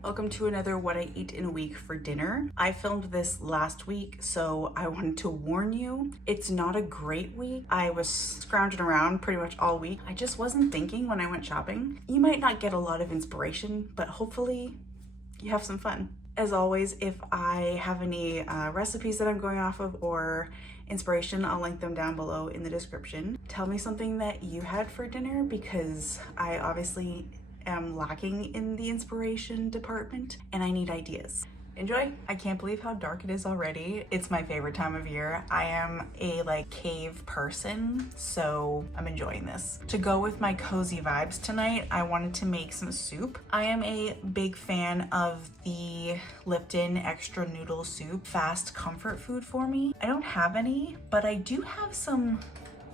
Welcome to another What I Eat in a Week for dinner. I filmed this last week, so I wanted to warn you, it's not a great week. I was scrounging around pretty much all week. I just wasn't thinking when I went shopping. You might not get a lot of inspiration, but hopefully you have some fun. As always, if I have any recipes that I'm going off of or inspiration, I'll link them down below in the description. Tell me something that you had for dinner because I obviously am lacking in the inspiration department and I need ideas. Enjoy! I can't believe how dark it is already. It's my favorite time of year. I am a cave person, so I'm enjoying this. To go with my cozy vibes tonight, I wanted to make some soup. I am a big fan of the Lipton extra noodle soup, fast comfort food for me. I don't have any, but I do have some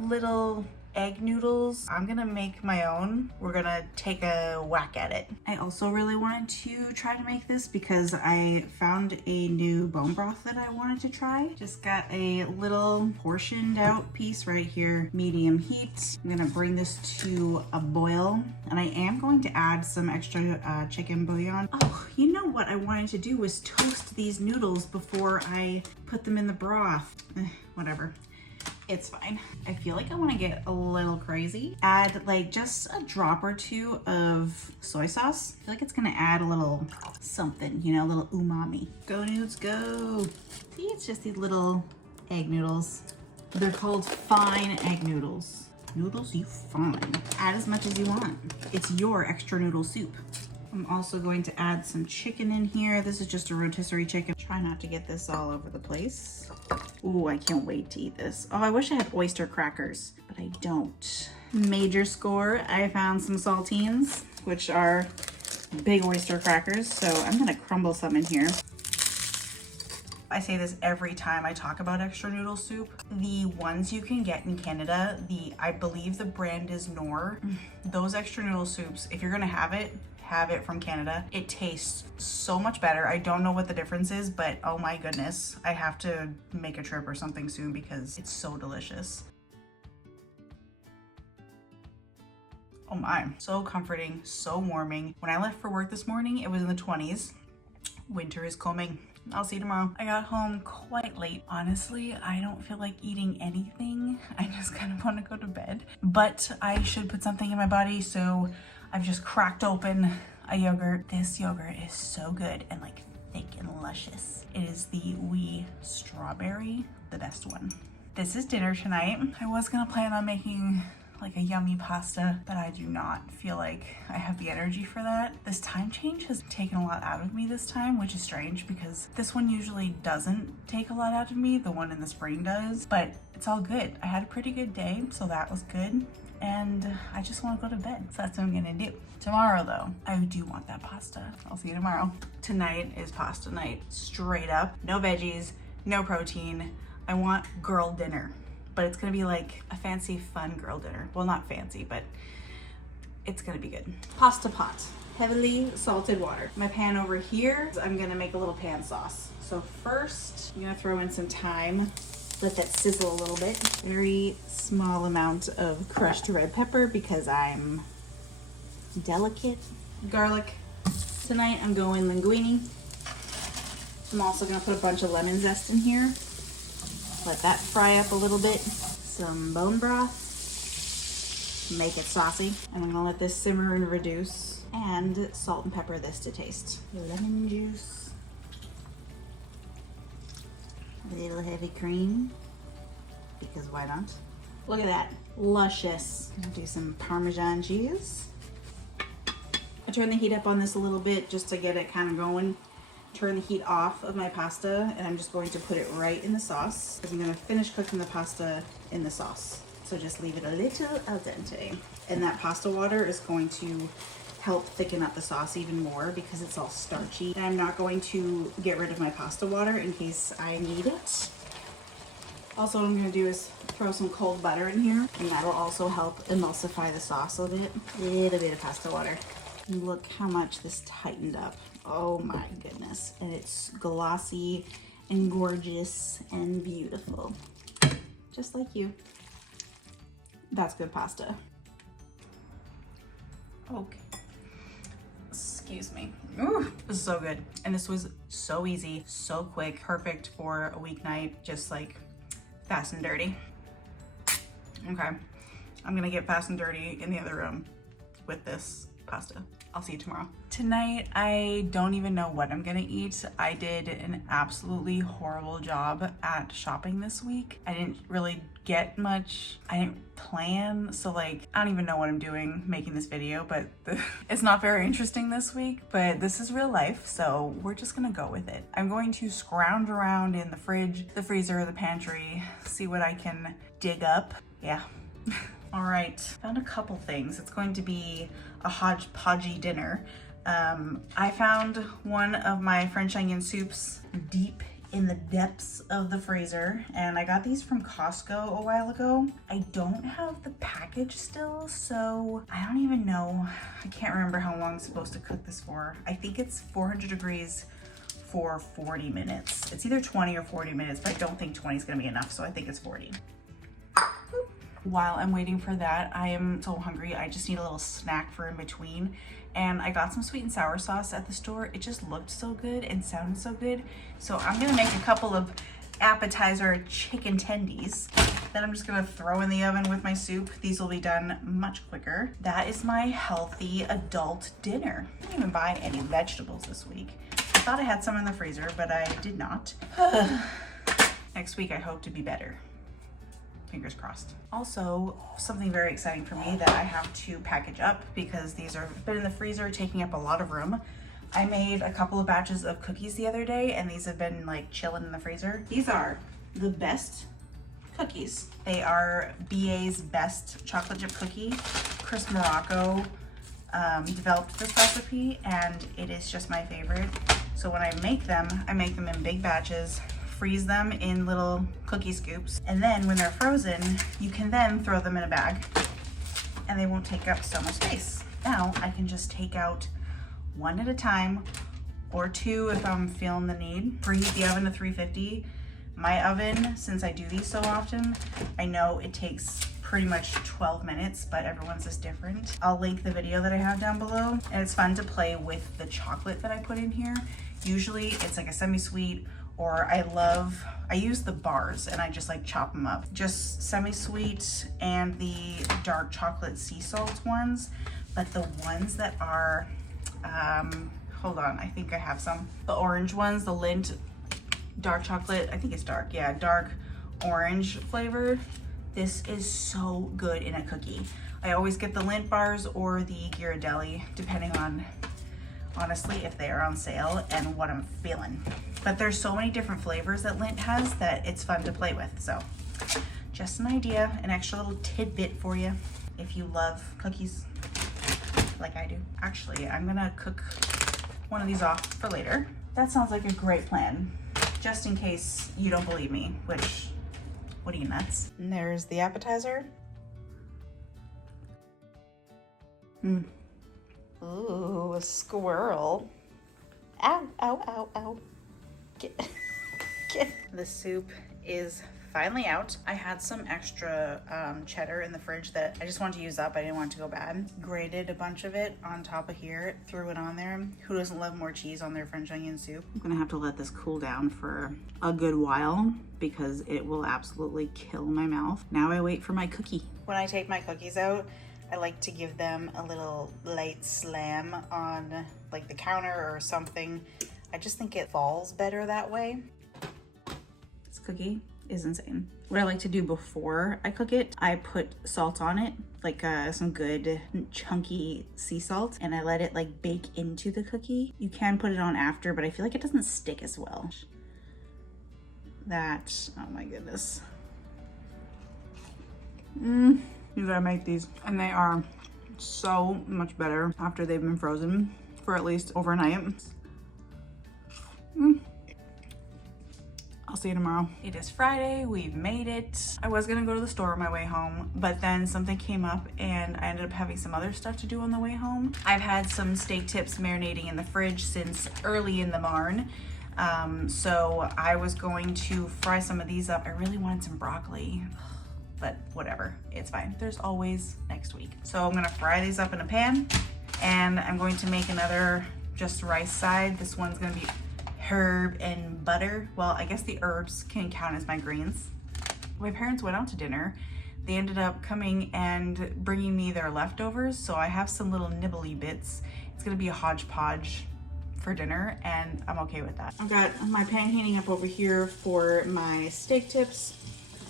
little egg noodles. I'm gonna make my own. We're gonna take a whack at it. I also really wanted to try to make this because I found a new bone broth that I wanted to try. Just got a little portioned out piece right here, medium heat. I'm gonna bring this to a boil and I am going to add some extra chicken bouillon. Oh, you know what I wanted to do was toast these noodles before I put them in the broth. Whatever. It's fine. I feel like I want to get a little crazy. Add just a drop or two of soy sauce. I feel like it's gonna add a little something, you know, a little umami. Go nudes, go. See, it's just these little egg noodles. They're called fine egg noodles. Noodles, you fine. Add as much as you want. It's your extra noodle soup. I'm also going to add some chicken in here. This is just a rotisserie chicken. Try not to get this all over the place. Ooh, I can't wait to eat this. Oh, I wish I had oyster crackers, but I don't. Major score, I found some saltines, which are big oyster crackers. So I'm gonna crumble some in here. I say this every time I talk about extra noodle soup. The ones you can get in Canada, I believe the brand is Knorr. Those extra noodle soups, if you're gonna have it from Canada. It tastes so much better. I don't know what the difference is, but oh my goodness. I have to make a trip or something soon because it's so delicious. Oh my, so comforting, so warming. When I left for work this morning, it was in the 20s. Winter is coming. I'll see you tomorrow. I got home quite late. Honestly, I don't feel like eating anything. I just kind of want to go to bed, but I should put something in my body, so I've just cracked open a yogurt. This yogurt is so good and thick and luscious. It is the wee strawberry, the best one. This is dinner tonight. I was gonna plan on making a yummy pasta, but I do not feel like I have the energy for that. This time change has taken a lot out of me this time, which is strange because this one usually doesn't take a lot out of me. The one in the spring does, but it's all good. I had a pretty good day, so that was good. And I just want to go to bed, so that's what I'm gonna do. Tomorrow though, I do want that pasta. I'll see you tomorrow. Tonight is pasta night, straight up. No veggies, no protein. I want girl dinner, but it's gonna be a fancy, fun girl dinner. Well, not fancy, but it's gonna be good. Pasta pot, heavily salted water. My pan over here, I'm gonna make a little pan sauce. So first, I'm gonna throw in some thyme. Let that sizzle a little bit. Very small amount of crushed red pepper because I'm delicate. Garlic. Tonight I'm going linguine. I'm also gonna put a bunch of lemon zest in here. Let that fry up a little bit. Some bone broth. Make it saucy. And I'm gonna let this simmer and reduce. And salt and pepper this to taste. Lemon juice. A little heavy cream, because why not? Look at that, luscious. I'm gonna do some Parmesan cheese. I turn the heat up on this a little bit just to get it kind of going. Turn the heat off of my pasta, and I'm just going to put it right in the sauce because I'm gonna finish cooking the pasta in the sauce. So just leave it a little al dente. And that pasta water is going to help thicken up the sauce even more because it's all starchy. And I'm not going to get rid of my pasta water in case I need it. Also, what I'm gonna do is throw some cold butter in here, and that'll also help emulsify the sauce a bit. A little bit of pasta water. And look how much this tightened up. Oh my goodness. And it's glossy and gorgeous and beautiful. Just like you. That's good pasta. Okay. Excuse me. Ooh, this is so good. And this was so easy, so quick, perfect for a weeknight, just like fast and dirty. Okay, I'm gonna get fast and dirty in the other room with this pasta. I'll see you tomorrow. Tonight, I don't even know what I'm gonna eat. I did an absolutely horrible job at shopping this week. I didn't really get much. I didn't plan. So like, I don't even know what I'm doing making this video, but it's not very interesting this week, but this is real life. So we're just gonna go with it. I'm going to scrounge around in the fridge, the freezer, the pantry, see what I can dig up. Yeah. All right, found a couple things. It's going to be a hodgepodgey dinner. I found one of my French onion soups deep in the depths of the freezer, and I got these from Costco a while ago. I don't have the package still, so I don't even know. I can't remember how long I'm supposed to cook this for. I think it's 400 degrees for 40 minutes. It's either 20 or 40 minutes, but I don't think 20 is gonna be enough, so I think it's 40. While I'm waiting for that, I am so hungry. I just need a little snack for in between. And I got some sweet and sour sauce at the store. It just looked so good and sounded so good. So I'm gonna make a couple of appetizer chicken tendies that I'm just gonna throw in the oven with my soup. These will be done much quicker. That is my healthy adult dinner. I didn't even buy any vegetables this week. I thought I had some in the freezer, but I did not. Next week, I hope to be better. Fingers crossed. Also, something very exciting for me that I have to package up because these are been in the freezer taking up a lot of room. I made a couple of batches of cookies the other day and these have been like chilling in the freezer. These are the best cookies. They are BA's best chocolate chip cookie. Chris Morocco developed this recipe and it is just my favorite. So when I make them in big batches, freeze them in little cookie scoops, and then when they're frozen, you can then throw them in a bag and they won't take up so much space. Now I can just take out one at a time or two if I'm feeling the need. Preheat the oven to 350. My oven, since I do these so often, I know it takes pretty much 12 minutes, but everyone's is different. I'll link the video that I have down below, and it's fun to play with the chocolate that I put in here. Usually it's like a semi-sweet, or I use the bars and I just like chop them up. Just semi-sweet and the dark chocolate sea salt ones, but the ones that are, hold on, I think I have some. The orange ones, the Lindt dark chocolate, I think it's dark, yeah, dark orange flavor. This is so good in a cookie. I always get the Lindt bars or the Ghirardelli, depending on, honestly, if they are on sale and what I'm feeling. But there's so many different flavors that Lindt has that it's fun to play with. So just an idea, an extra little tidbit for you if you love cookies like I do. Actually, I'm gonna cook one of these off for later. That sounds like a great plan, just in case you don't believe me, which, what are you, nuts? And there's the appetizer. Ooh, a squirrel. Ow, ow, ow, ow. Get. The soup is finally out. I had some extra cheddar in the fridge that I just wanted to use up. I didn't want it to go bad. Grated a bunch of it on top of here, threw it on there. Who doesn't love more cheese on their French onion soup? I'm gonna have to let this cool down for a good while because it will absolutely kill my mouth. Now I wait for my cookie. When I take my cookies out, I like to give them a little light slam on like the counter or something. I just think it falls better that way. This cookie is insane. What I like to do before I cook it, I put salt on it, like some good chunky sea salt, and I let it like bake into the cookie. You can put it on after, but I feel like it doesn't stick as well. That, oh my goodness. You gotta make these. And they are so much better after they've been frozen for at least overnight. I'll see you tomorrow. It is Friday, we've made it. I was gonna go to the store on my way home, but then something came up and I ended up having some other stuff to do on the way home. I've had some steak tips marinating in the fridge since early in the morn. So I was going to fry some of these up. I really wanted some broccoli, but whatever, it's fine. There's always next week. So I'm gonna fry these up in a pan and I'm going to make another just rice side. This one's gonna be herb and butter. Well, I guess the herbs can count as my greens. My parents went out to dinner. They ended up coming and bringing me their leftovers, so I have some little nibbly bits. It's gonna be a hodgepodge for dinner, and I'm okay with that. I've got my pan heating up over here for my steak tips.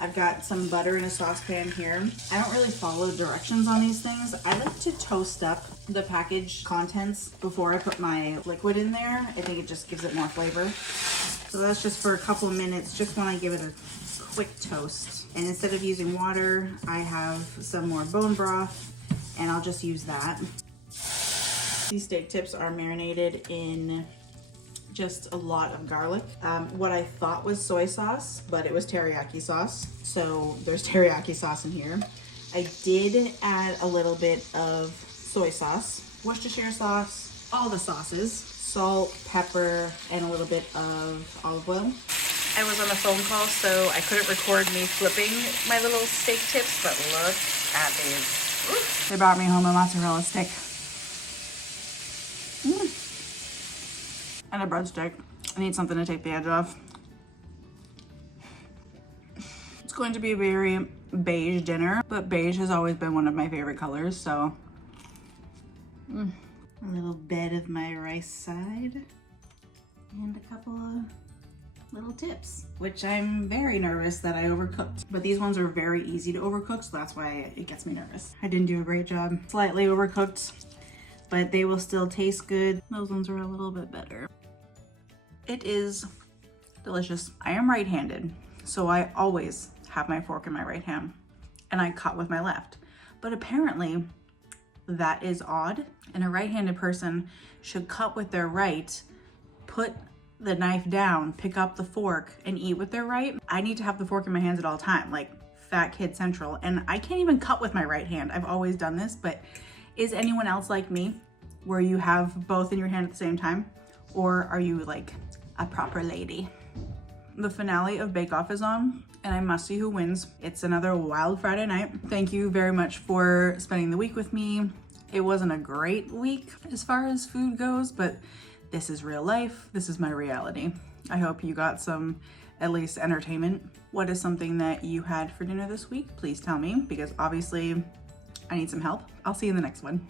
I've got some butter in a saucepan here. I don't really follow directions on these things. I like to toast up the package contents before I put my liquid in there. I think it just gives it more flavor. So that's just for a couple of minutes, just when I give it a quick toast. And instead of using water, I have some more bone broth, and I'll just use that. These steak tips are marinated in just a lot of garlic. What I thought was soy sauce, but it was teriyaki sauce. So there's teriyaki sauce in here. I did add a little bit of soy sauce, Worcestershire sauce, all the sauces, salt, pepper, and a little bit of olive oil. I was on a phone call, so I couldn't record me flipping my little steak tips, but look at these. They brought me home a mozzarella stick. And a breadstick. I need something to take the edge off. It's going to be a very beige dinner, but beige has always been one of my favorite colors, so. A little bed of my rice side and a couple of little tips, which I'm very nervous that I overcooked. But these ones are very easy to overcook, so that's why it gets me nervous. I didn't do a great job. Slightly overcooked, but they will still taste good. Those ones are a little bit better. It is delicious. I am right-handed, so I always have my fork in my right hand, and I cut with my left. But apparently that is odd, and a right-handed person should cut with their right, put the knife down, pick up the fork, and eat with their right. I need to have the fork in my hands at all time, like fat kid central, and I can't even cut with my right hand. I've always done this, but is anyone else like me, where you have both in your hand at the same time? Or are you like a proper lady? The finale of Bake Off is on, and I must see who wins. It's another wild Friday night. Thank you very much for spending the week with me. It wasn't a great week as far as food goes, but this is real life. This is my reality. I hope you got some, at least, entertainment. What is something that you had for dinner this week? Please tell me, because obviously I need some help. I'll see you in the next one.